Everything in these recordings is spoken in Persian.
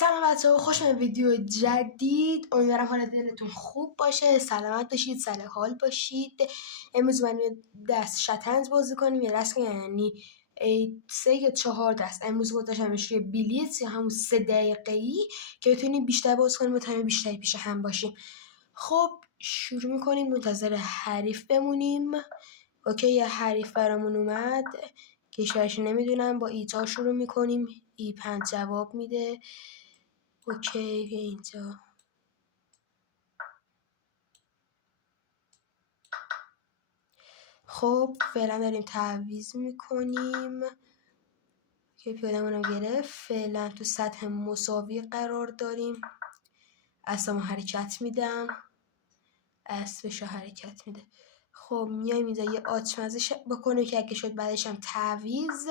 سلام بچه‌ها، خوش اومدید ویدیو جدید. امیدوارم حال دلتون خوب باشه، سلامت باشید، سر حال باشید. امروز من دست شطرنج بازی کنیم، یه دست یعنی 3 یا 4 دست. امروز گذاشتمش روی بلیت یا همون 3 دقیقه‌ای که بتونیم بیشتر بازی کنیم و تایم بیشتری پیش هم باشیم. خب شروع می‌کنیم، منتظر حریف بمونیم. اوکی، یه حریف برامون اومد، کشورش نمیدونم. با ایتا شروع می‌کنیم، E5 جواب میده. اوکی، بیا اینجا. خب فعلا داریم تعویض میکنیم که پیادمونو گرفت. فعلا تو سطح مساوی قرار داریم. اسبمو حرکت میدم، اسبشو حرکت میده. خب میایم اینجا یه آچمزه بکنیم که اگه شد بعدش هم تعویض.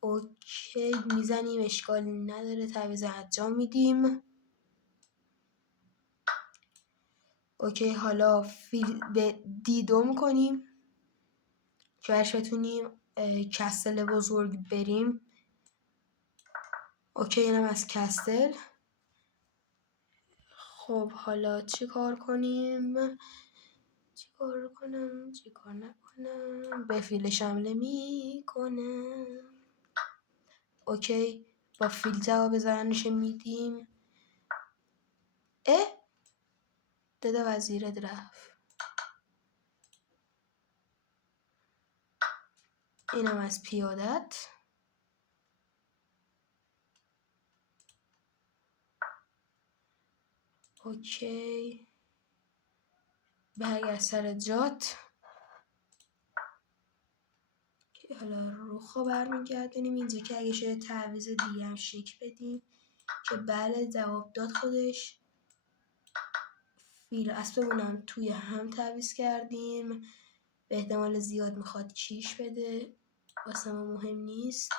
اوکی میزنیم، اشکالی نداره، تعویض انجام میدیم. اوکی حالا فیل به دیدو میکنیم که برش بتونیم کستل بزرگ بریم. اوکی اینم از کستل. خب حالا چی کار کنیم؟ چی کار کنم؟ چی کار نکنم؟ به فیل شمله میکنم. اوکی با فیل جواب زرنش میدیم. داده وزیرت رفت. اینم از پیادت. اوکی برگرد سر جات. حالا روخو برمیگردونیم اینجا که اگه شده تعویض دیگه هم شکل بدیم که بله جواب داد خودش. فیل اسبمونم توی هم تعویض کردیم، به احتمال زیاد میخواد کیش بده، واسه ما مهم نیست.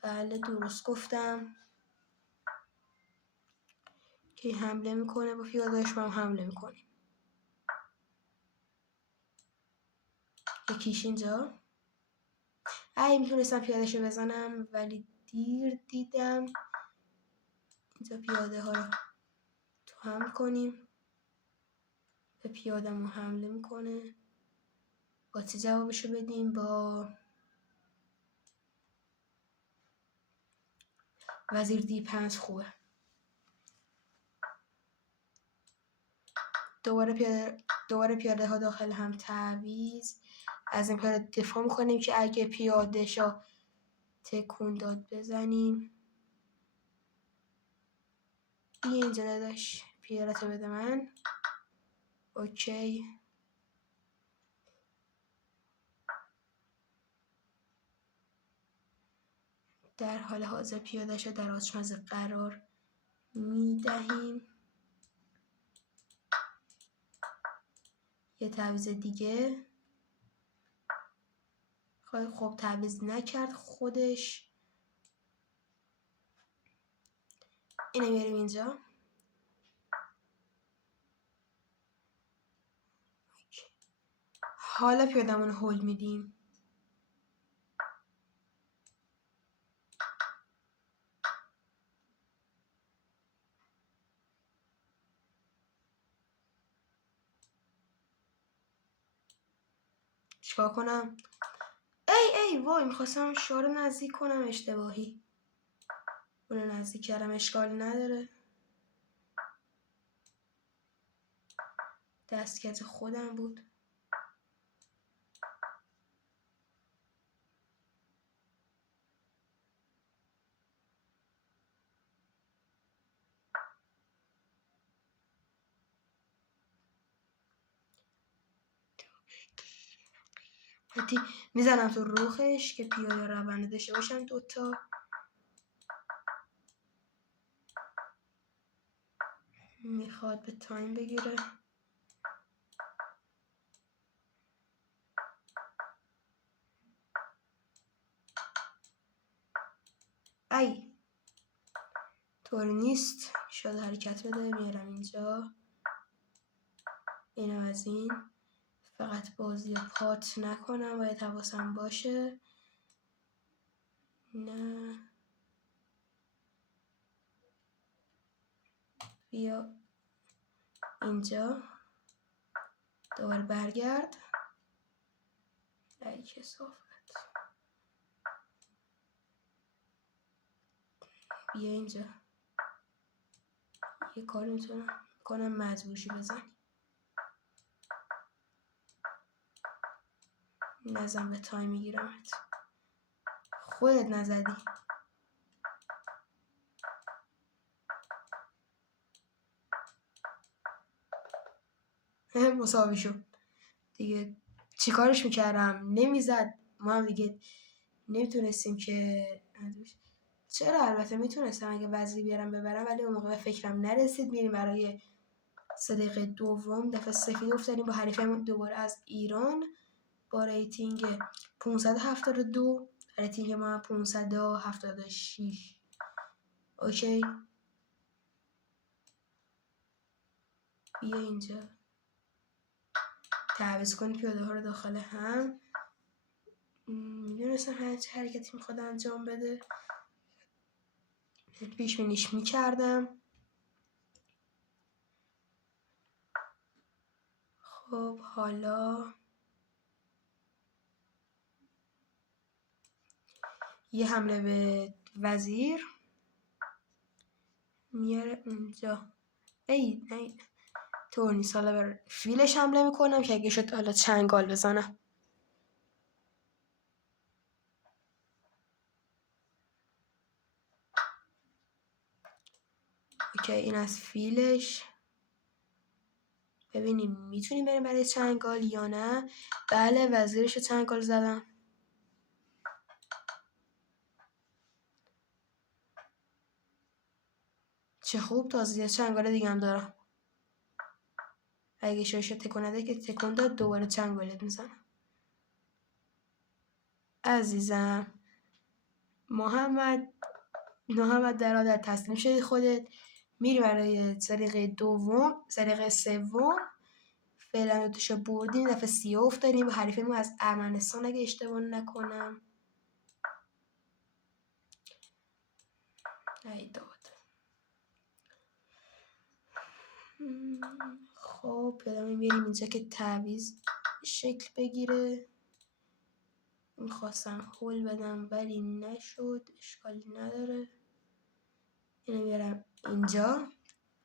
بله درست گفتم که حمله میکنه، با پیاده‌اش ما هم حمله میکنیم. یکیش اینجا. میتونستم پیاده‌شو بزنم ولی دیر دیدم. اینجا پیاده ها رو تو هم کنیم. به پیاده‌مون حمله میکنه. با چه جوابشو بدیم؟ با وزیر D5 خوبه. دوباره پیاده ها داخل هم تعویض. از این پیاده دفاع میکنیم که اگه پیاده شا تکون داد بزنیم. بیا اینجا داداش، پیاده‌تو بده من. اوکی در حال حاضر پیاده‌شو در آچمزه قرار میدهیم. یه تعویض دیگه. خب تعویض نکرد خودش. اینو میاریم اینجا. حالا پیاده‌مون هول میدیم. چیکار کنم؟ ای وای، میخواستم شاه رو نزدیک کنم، اشتباهی اونو نزدیک کردم. اشکالی نداره، دستکت خودم بود. حتی میزنم تو روخش که پیاده رونده داشته باشم دوتا. میخواد به تایم بگیره. ای طور نیست، شاید حرکت بده. میارم اینجا. اینم از این. فقط بازی پات نکنم، باید حواسم باشه. نه بیا اینجا، دوباره برگرد. ای کثافت. بیا اینجا. یه کاری میتونم کنم مجبورشی بزنی. نزن، به تایم میگیرمت. خودت نزدی. مساوی شد دیگه. چیکارش میکردم؟ نمیزد. ما هم دیگه نمیتونستیم که. چرا؟ البته میتونستم اگه وزیر بیارم ببرم، ولی اون موقع فکرم نرسید. میریم برای 3 دقیقه دوم. دفعه سفید افتادیم با حریفمون دوباره از ایران با ریتینگ 572. ریتینگ ما 576. اوکی. بیا اینجا. تعویض کن پیاده ها رو داخل هم. میدونستم هر چه حرکتی میخواد انجام بده. پیش بینیش میکردم. خب حالا یه حمله به وزیر میاره اونجا. ای نه طور نیست. حالا بر فیلش حمله میکنم که اگه شد حالا چنگال بزنم. اوکی، این از فیلش. ببینیم میتونیم بریم برای چنگال یا نه. بله، وزیرش رو چنگال زدم. چه خوب، تازه چنگال دیگه هم دارم. اگه شاشه تکون نده که تکون داد، دوباره چنگالت میزنم. عزیزم محمد در عادت تسلیم شدی خودت. میری برای سریقه دوم، سریقه سوم. فعلا دوتاشو بردیم. دفعه 30 افتادیم. حریفمون از ارمنستان اگه اشتباه نکنم. ای داد. خب پیاده میریم اینجا که تعویض شکل بگیره. میخواستم هول بدم ولی نشد. اشکالی نداره. اینو میارم اینجا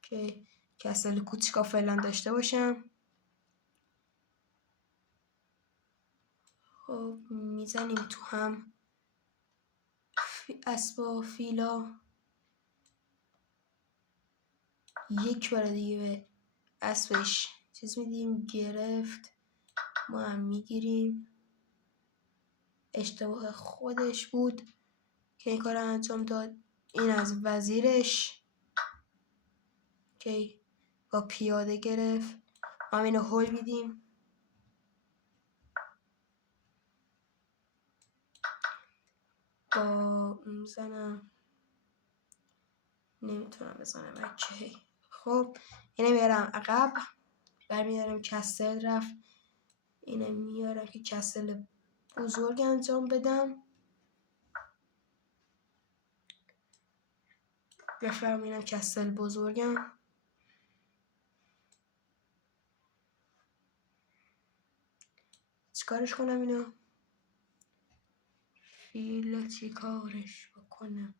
که کسل کوچیکا فعلا داشته باشم. خب میزنیم تو هم اسبا فیلا. یک بار دیگه به اسبش چیز میدیم. گرفت. ما هم میگیریم. اشتباه خودش بود که این کار انجام داد. این از وزیرش که با پیاده گرفت. ما هم اینو هول میدیم. با اون زنم نمیتونم بزنم. اوکی. خب اینو میارم عقب. برمیدارم کسل رفت. اینو میارم که کسل بزرگ انجام بدم. بفرمینم کسل بزرگم. چیکارش کنم اینو؟ فیل چیکارش بکنم؟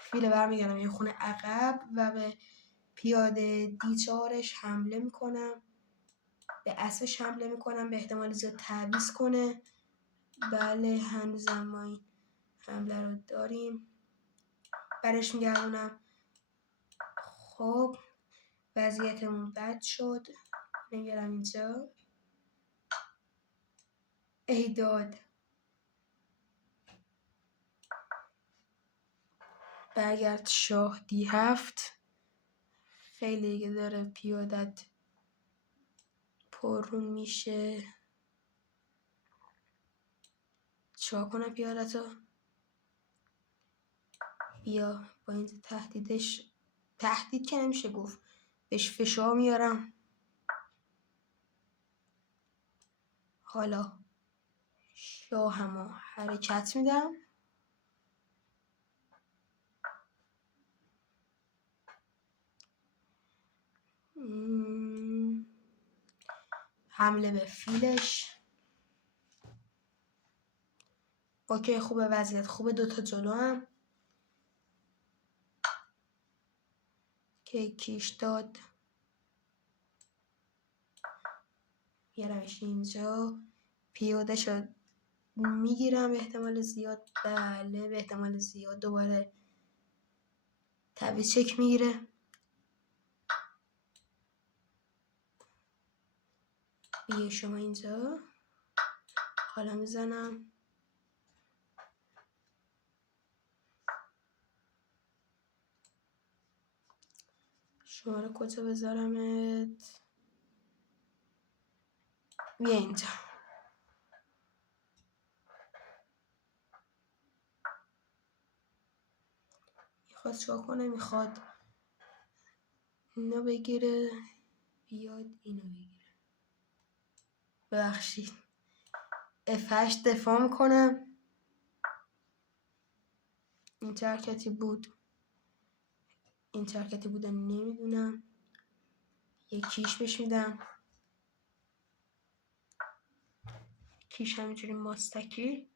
فیل برمیگردم یه خونه عقب و به پیاده دیچارش حمله میکنم. به اسبش حمله میکنم. به احتمال زیاد تعویض کنه. بله هنوزم ما این حمله رو داریم. برش میگردونم. خب وضعیتمون بد شد. نمیارم اینجا. ای داد. برگرد شاه D7. خیلی دیگه داره پیادت پررون میشه. چیکار کنم پیادتو؟ بیا با این تهدیدش. تهدید که نمیشه گفت، بهش فشار میارم. حالا شاهمو حرکت میدم. حمله به فیلش. اوکی خوبه، وضعیت خوبه، 2 تا جلو هم که کیش داد. بیارمش اینجا، پیاده شد میگیرم به احتمال زیاد. بله به احتمال زیاد دوباره تعویض چک میگیره. بیه شما اینجا، حالا میزنم شما رو کجا بذارمت؟ بیا اینجا. میخواد چیکار کنه؟ میخواد اینو بگیره، بیاد اینو بگیره. ببخشید F8 دفاع میکنم. این چه حرکتی بود؟ این چه حرکتی بوده نمیدونم. یک کیش بهش میدم، کیش همینجوری ماستکی.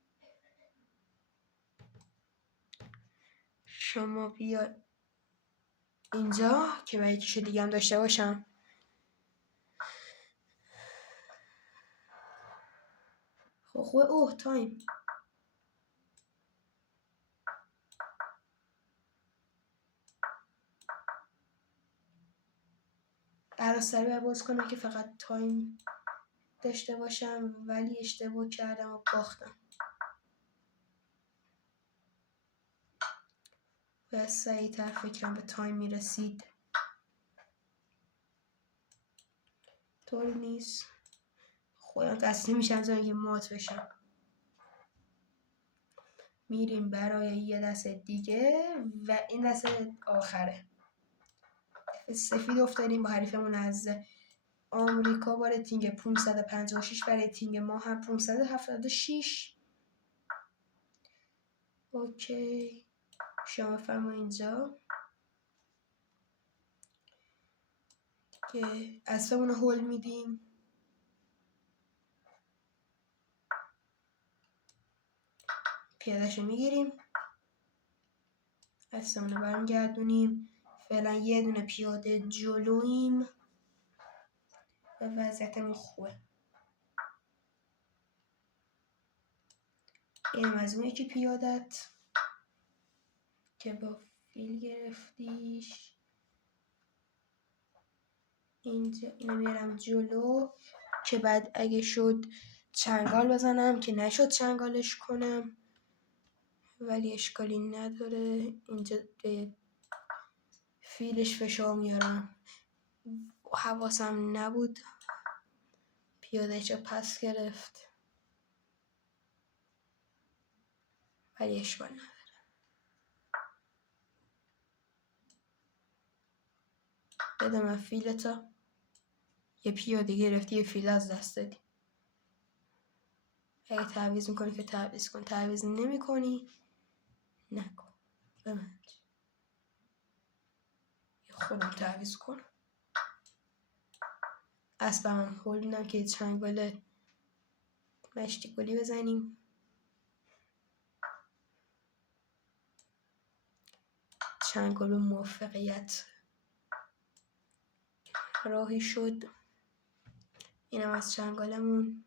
شما بیا اینجا که برای کیش دیگه هم داشته باشم. خب خوبه. اوه تایم. برای سری باید باز کنم که فقط تایم داشته باشم، ولی اشتباه کردم و باختم. باید سریع‌تر فکرم به تایم میرسید. طوری نیست. خودم قصدی میشم زنی که مات بشم. میریم برای یه دست دیگه و این دست آخره. سفید افتادیم با حریفمون از آمریکا با ریتینگ 556، برای ریتینگ ما هم 576. اوکی شما فرما اینجا که اسبمون رو هول میدیم. پیادهشو میگیریم، اسبمون رو برمیگردونیم. فعلا یه دونه پیاده جلویم و وضعیتمون خوبه. اینم از اون یکی پیادت که با فیل گرفتیش. اینجا اینو بیارم جلو که بعد اگه شد چنگال بزنم، که نشد چنگالش کنم، ولی اشکالی نداره. اینجا به فیلش فشار میارم. حواسم نبود، پیادهشو پس گرفت، ولی اشکال نداره. بده من فیلتا. یه پیاده گرفتی، یه فیل از دست دادی. اگه تعویض میکنی که تعویض کن، تعویض نمی کنی نکن. به من خودم تعویض کنم. اسبم هول میدم که چنگال مشتی گلی بزنیم. چنگال و موفقیت راهی شد. اینم از چنگالمون.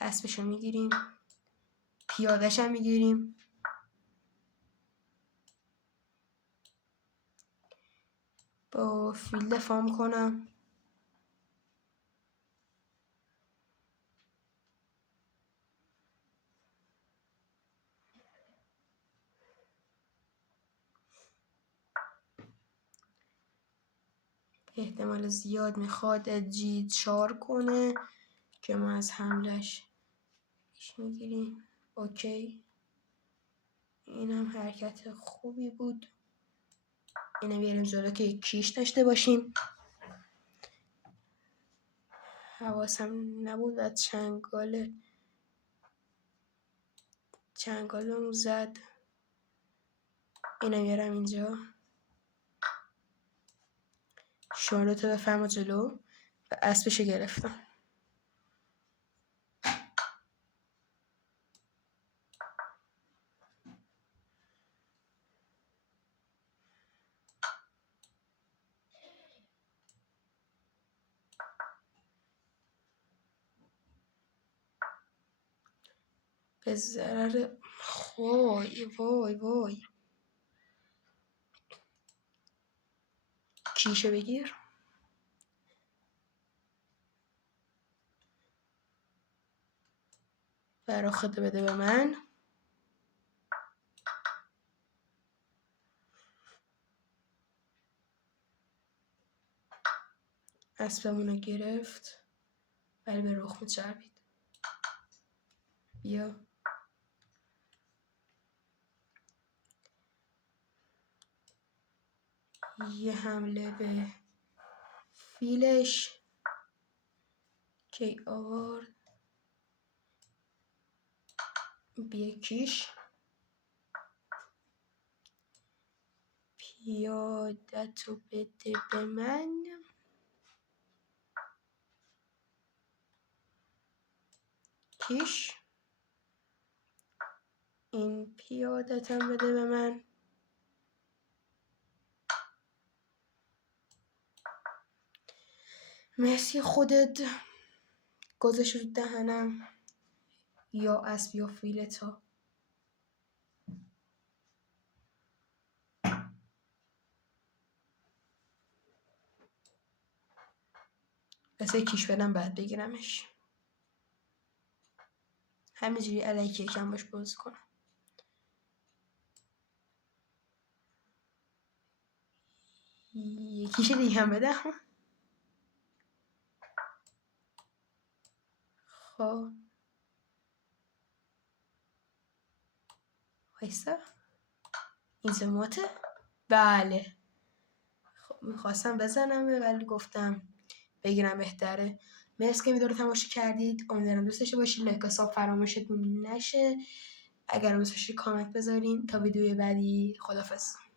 اسبشو میگیریم، پیادهش هم میگیریم. با فیل دفاع میکنم. احتمال زیاد میخواد G4 کنه که ما از حملش پیش میگیریم. اوکی اینم حرکت خوبی بود. اینم بیاریم جلو که کیش داشته باشیم. حواسم نبود و چنگالم زد. اینم بیارم اینجا. شما رو تو بفرما جلو و اسبشو گرفتم. به ضرر وای وای وای. کیشو بگیر. فراخته بده به من. اسبمونو گرفت ولی به رخ چربید. بیا. یه حمله به فیلش که آورد. بیا کیش. پیادتو بده به من. کیش. این پیادتم بده به من. مرسی خودت. گذاشت رو دهنم. یا اسب یا فیلتا. بسه کیش بدم بعد بگیرمش. همینجوری علیکی یکم باش بازی کنم. یکیش دیگه هم بدم. خب وایسا. این زماته؟ بله. خب میخواستم بزنم ولی گفتم بگیرم بهتره. مرسی که ویدیو رو تماشا کردید. امیدوارم دوست داشته باشید. لایک و ساب فراموشتون نشه. اگر دوست داشتید کامنت بذارین. تا ویدیوی بعدی. خداحافظ.